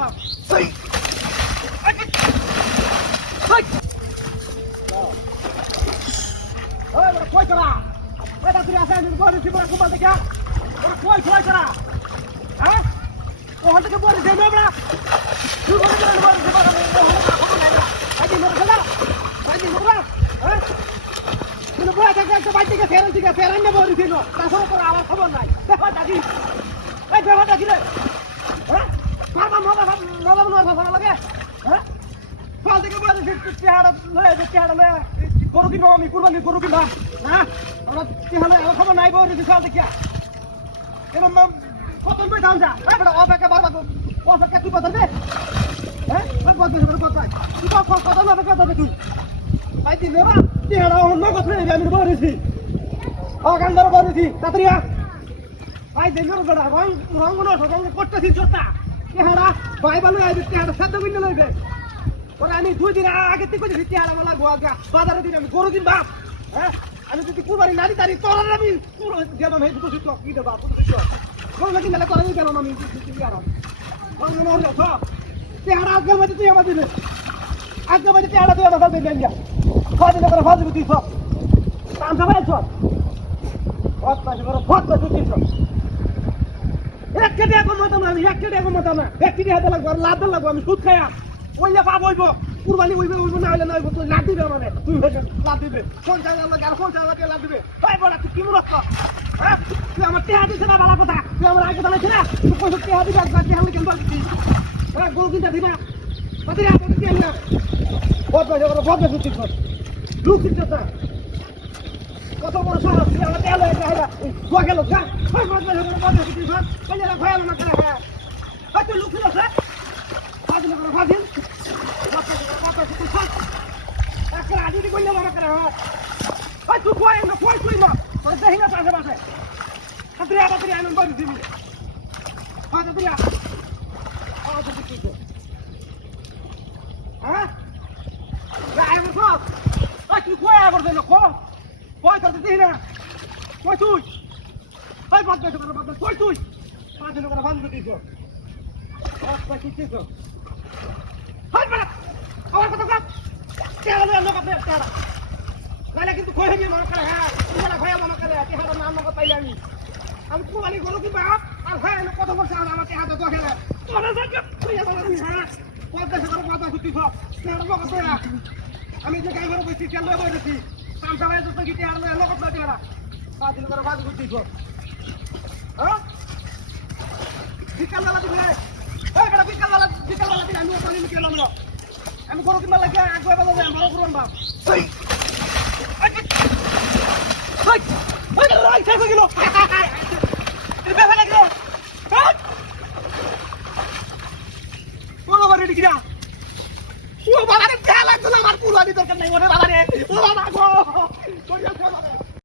বাপ কই করা এটা তুই আসে বলে শিবরা কুমার দেখা কই কই করা হ্যাঁ ওখান থেকে বলে যাবে আমরা তুই বলে যাবে বলে শিবরা খবর নাই না আইদি মোর খেলা আইদি মোরা হ্যাঁ তুমি বলে থাকলে একটা বাইক থেকে ফেরান না বলে দিল তারপর তোর আমার খবর নাই দেখা দাদি এই দেখা দাদি রে হ্যাঁ বাবা মোবা নোর ভালো লাগে হ্যাঁ ফাল থেকে বলে চেহারা লয়ে গরু কিনবো আমি কুরবানি গরু কিনবা হ্যাঁ আমরা চেহারা আমার খবর নাই বলে দিছি ফাল দেখিয়া কেন কত কই দাম যা এই বড় অপেক্ষা বারবার অপেক্ষা তুই কথা দে হ্যাঁ কত তুই কত না কথা দে তুই ভাই তুই নেবা চেহারা অন্য কথা নেই আমি বলেছি অগান্ডার বলেছি তাড়াতাড়ি ভাই দেখো বড় রং করতেছি চোরটা চেহারা ভাই ভালো আইবে চেহারা সাধ্য বিন্দু লইবে ওরা আমি 2 দিন আগে থেকে কইছি চেহারা মালা গোয়া বাজারে দিন আমি গরু দিন বাপ হ্যাঁ আমি যদি কুরবানি না দিতারি তোর আমি পুরো দেব আমি দুটো শিখলো কি দেব বাপ দুটো শিখলো কোন লাগি মেলা করে গেল আমি কি আর কোন মনে হলো তো চেহারা আগে মধ্যে তুই আমার দিবে আগে মধ্যে চেহারা তুই আমার দিবে না ফাজি না করে ফাজি তুই সব কাম সবাই সব ফট পাশে তুই সব এক কেটে এখন মত না এক কেটে হাতে লাগবো আর লাভ লাগবো আমি সুদ খায়া ওইলে পাপ হইব কুরবানি হইবে না হইলে না হইব তুই লাভ দিবে মানে তুই লাভ দিবে 50,000 লাগে আর 50,000 লাভ দিবে ভাই বড় তুই কি মূর্খ হ্যাঁ তুই আমার টেহা দিছ না ভালো কথা তুই আমার আগে দাঁড়াইছ না তুই কই টেহা দিবি একবার টেহা কেন বলছিস হ্যাঁ গরু কিনতে দিবা কতই আপনি কি আনলা বহুত তুই কর লুক দিছ না কত বড় সাহস তুই আমার টেহা লয়ে গেলা গোয়া গেল যা কই বহুত তুই কর কইলা ভাইল না করে হ্যাঁ হ্যাঁ তুই লুক দিছ না ফাজিল করে ফাজিল একটা আদি কইলে মারা করে হ্যাঁ তুই কই না তোর দেহি না পাশে তাড়াতাড়ি আনন্দ করে দিবি হ্যাঁ তাড়াতাড়ি হ্যাঁ গায়ে সব তুই কই আবার দেন কই তোর দেহি না কই তুই কই বাদ কই তুই ফাজিল করে ফাজিল দিছ কি দিছ হাই বড় আমার কথা কাট তেরা লোক আপনি তেরা নালে কিন্তু কই হয়ে মার করে হ্যাঁ তোমার ভাই আমার করে তেরা নাম না পাইলে আমি কুরবানি গরু কি বাপ আর ভাই না কত বছর আমাকে হাতে তো খেলা তোরা যা তুই আমার হ্যাঁ কথা সুতি সব তেরা লোক তেরা আমি যে গাই ঘরে বসি তেল লয়ে বসি কাম সবাই তো কি তেরা লোক না তেরা বাদিল করে বাদ সুতি সব হ্যাঁ বিকাল বেলা দিবে এই বড় বিকাল বেলা দিলে আমি ওখানে নিয়ে গেলাম আমি গরু কিনবা লাগে আগে বাবা যায় আমার গরু বাপ এই রাইট হয়ে গেল এর বেলা লাগলো বলো বাড়ি দিকে ও বাবা রে বেলা লাগলো আমার পুরো আদি দরকার নাই ওরে বাবা রে ও বাবা গো